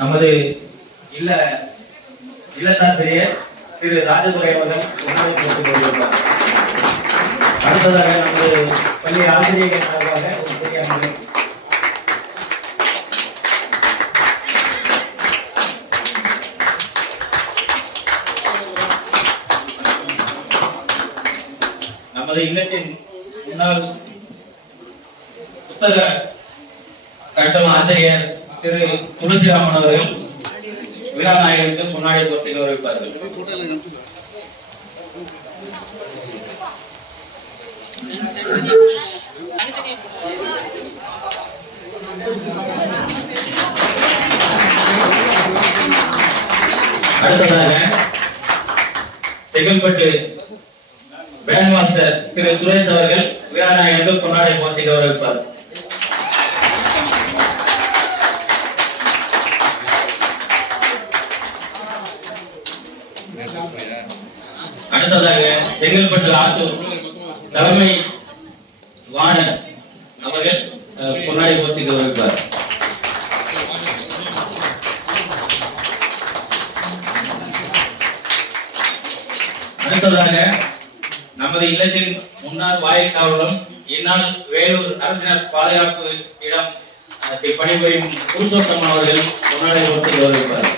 நமது இல்லத்தாசிரியர் திரு ராஜதுரை அவர்கள் உணவை போட்டுக் கொண்டிருப்பார். அடுத்ததாக நமது பள்ளி ஆசிரியர்கள் சார்பாக ஒரு பெரிய அமர்வு. நமது இல்லத்தின் முன்னாள் புத்தக கட்டும் ஆசிரியர் திரு துளசிராமன் அவர்கள் விழா நாயகருக்கு முன்னாடி போட்டி கௌரவிப்பார்கள். அடுத்ததாக செங்கல்பட்டு பேண்ட் மாஸ்டர் திரு சுரேஷ் அவர்கள் விழா நாயகருக்கு முன்னாடி போட்டி கௌரவிப்பார். அடுத்ததாக செங்கல்பட்டு ஆத்தூர் தலைமை வார்டன் அவர்கள் பொன்னாடி போட்டி கௌரவிப்பார். அடுத்ததாக நமது இல்லத்தின் முன்னாள் வாயில் காவலும் இந்நாள் வேலூர் அரசினர் பாதுகாப்பு இடம் பணிபுரியும் புருஷோத்தம் அவர்கள் பொன்னாடி போட்டி கௌரவிப்பார்.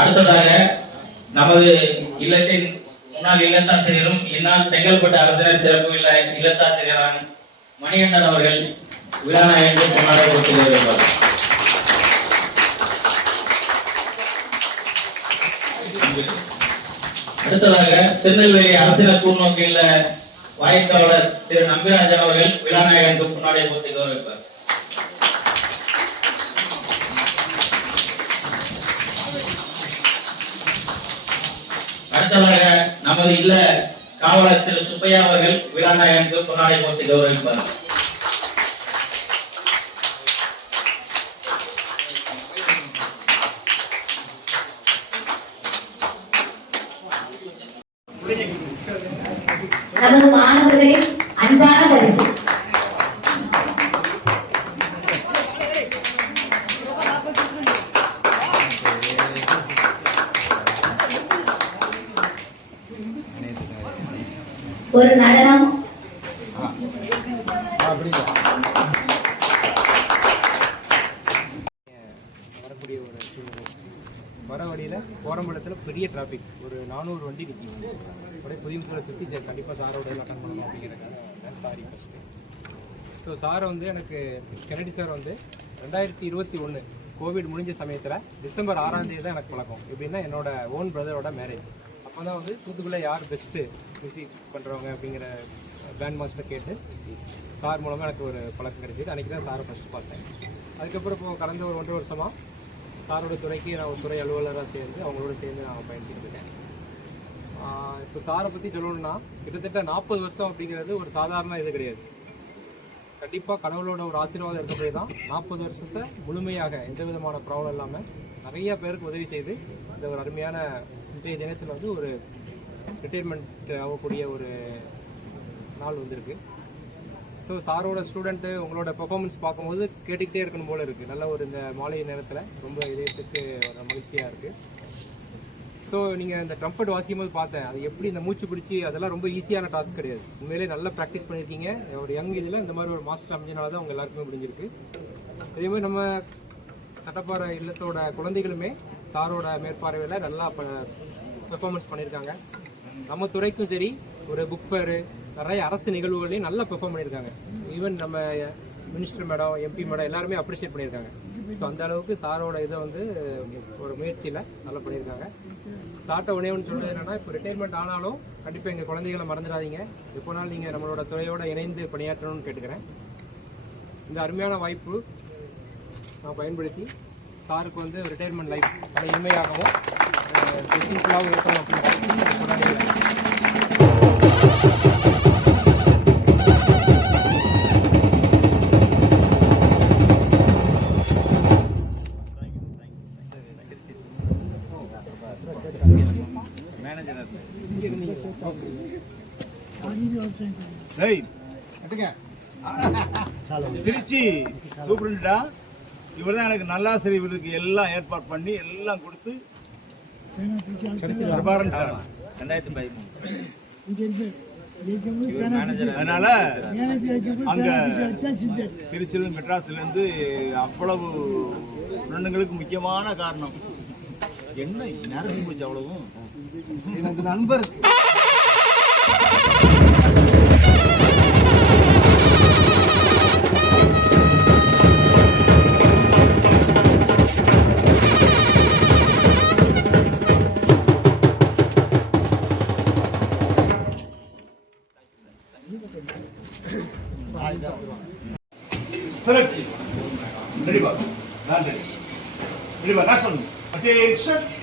அடுத்ததாக நமது இல்லத்தின் முன்னாள் இல்லத்தாசிரியரும் இந்நாள் செங்கல்பட்டு அரசினர் சிறப்பு இல்லத்தாசிரியரான மணிகண்டன் அவர்கள் விழா நாயகருக்கு பொன்னாடை போட்டி கௌரவிப்பார். அடுத்ததாக திருநெல்வேலி அரசினர் கூர்நோக்கு இல்ல வாய்க்காவலர் திரு நம்பிராஜன் அவர்கள் விழா நாயகருக்கு பொன்னாடை போட்டி கௌரவிப்பார். அடுத்ததாக நமது இல்ல காவலர் திரு சுப்பையா அவர்கள் விழா நாயகருக்கு பொன்னாடை போட்டி கௌரவிப்பார். நமது மாணவர்களின் அன்பான பரிசு ஒரு நடனம், வரக்கூடிய ஒரு சூழ்நிலை. வர வழியில் கோரம்பலத்தில் பெரிய டிராஃபிக், ஒரு 400 வண்டி நிற்கிது. அப்படியே புதியமுத்தூரை சுற்றி சரி கண்டிப்பாக சாரோட அட்டன் பண்ணணும் அப்படிங்கிறக்காக சாரி ஃபஸ்ட்டு. ஸோ சாரை வந்து எனக்கு கெனடி சார் வந்து 2021 கோவிட் முடிஞ்ச சமயத்தில் டிசம்பர் 6ஆம் தேதி தான் எனக்கு பழக்கம். எப்படின்னா என்னோட ஓன் பிரதரோட மேரேஜ். அப்போ தான் வந்து தூத்துக்குள்ளே யார் பெஸ்ட்டு மியூசிக் பண்ணுறவங்க அப்படிங்கிற பேண்ட் மாஸ்டர் கேட்டு சார் மூலமாக எனக்கு ஒரு பழக்கம் கிடைச்சிது. அன்றைக்கி தான் சாரை ஃபஸ்ட்டு பார்த்தேன். அதுக்கப்புறம் இப்போ கடந்த ஒரு 1.5 வருஷமாக சாரோட துறைக்கு நான் ஒரு துறை அலுவலராக சேர்ந்து அவங்களோட சேர்ந்து நான் பயணிச்சுட்டு இருக்கேன். இப்போ சாரை பற்றி சொல்லணும்னா கிட்டத்தட்ட 40 வருஷம் அப்படிங்கிறது ஒரு சாதாரண இது கிடையாது. கண்டிப்பாக கடவுளோட ஒரு ஆசீர்வாதம் இருக்கக்கூடிய தான் 40 வருஷத்தை முழுமையாக எந்த விதமான ப்ராப்ளம் இல்லாமல் நிறைய பேருக்கு உதவி செய்து இந்த ஒரு அருமையான இன்றைய தினத்தில் வந்து ஒரு ரிட்டைர்மெண்ட் ஆகக்கூடிய ஒரு நாள் வந்திருக்கு. ஸோ சாரோட ஸ்டூடெண்ட்டு உங்களோட பெர்ஃபார்மன்ஸ் பார்க்கும்போது கேட்டுக்கிட்டே இருக்கணும் போல் இருக்குது. நல்ல ஒரு இந்த மாலை நேரத்தில் ரொம்ப இதயத்துக்கு ஒரு மகிழ்ச்சியாக இருக்குது. ஸோ நீங்கள் இந்த ட்ரம்பட் வாசிக்கும் போது பார்த்தேன், அது எப்படி இந்த மூச்சு பிடிச்சி அதெல்லாம் ரொம்ப ஈஸியான டாஸ்க் கிடையாது. உண்மையிலே நல்லா ப்ராக்டிஸ் பண்ணியிருக்கீங்க. ஒரு யங் இதில் இந்த மாதிரி ஒரு மாஸ்டர் அமைஞ்சனால தான் உங்கள் எல்லாருக்குமே முடிஞ்சிருக்கு. அதேமாதிரி நம்ம தட்டப்பாறை இல்லத்தோட குழந்தைகளுமே சாரோட மேற்பார்வையில் நல்லா பெர்ஃபார்மன்ஸ் பண்ணியிருக்காங்க. நம்ம துறைக்கும் சரி ஒரு புக் ஃபேரு நிறைய அரசு நிகழ்வுகளையும் நல்லா பெர்ஃபார்ம் பண்ணியிருக்காங்க. ஈவன் நம்ம மினிஸ்டர் மேடம், எம்பி மேடம் எல்லாருமே அப்ரிஷியேட் பண்ணியிருக்காங்க. ஸோ அந்த அளவுக்கு சாரோட இதை வந்து ஒரு முயற்சியில் நல்லா பண்ணியிருக்காங்க. சார்ட்ட ஒன்றே ஒன்று சொல்கிறது என்னென்னா, இப்போ ரிட்டைர்மெண்ட் ஆனாலும் கண்டிப்பாக எங்கள் குழந்தைகளை மறந்துடாதீங்க. எப்போனாலும் நீங்கள் நம்மளோட துறையோடு இணைந்து பணியாற்றணும்னு கேட்டுக்கிறேன். இந்த அருமையான வாய்ப்பு நான் பயன்படுத்தி சாருக்கு வந்து ரிட்டைர்மெண்ட் லைஃப் பல இனிமையாகவும் சிம்பிளாகவும் இருக்கணும் அப்படின்னு மேனேஜர் டேய், திருச்சி சூப்பரண்டா இவர் தான் எனக்கு நல்லாசிரியர் விருதுக்கு எல்லாம் ஏற்பாடு பண்ணி எல்லாம் கொடுத்து பிரபாரன் சார் 2013 அதனால அங்க திருச்சியில மெட்ராஸ்ல இருந்து அவ்வளவு ஃப்ரெண்டுங்களுக்கு முக்கியமான காரணம் என்ன நேரம் போச்சு அவ்வளவும் எனக்கு நண்பர் Select. Ready, boss. Ready, boss. That's one. Attention.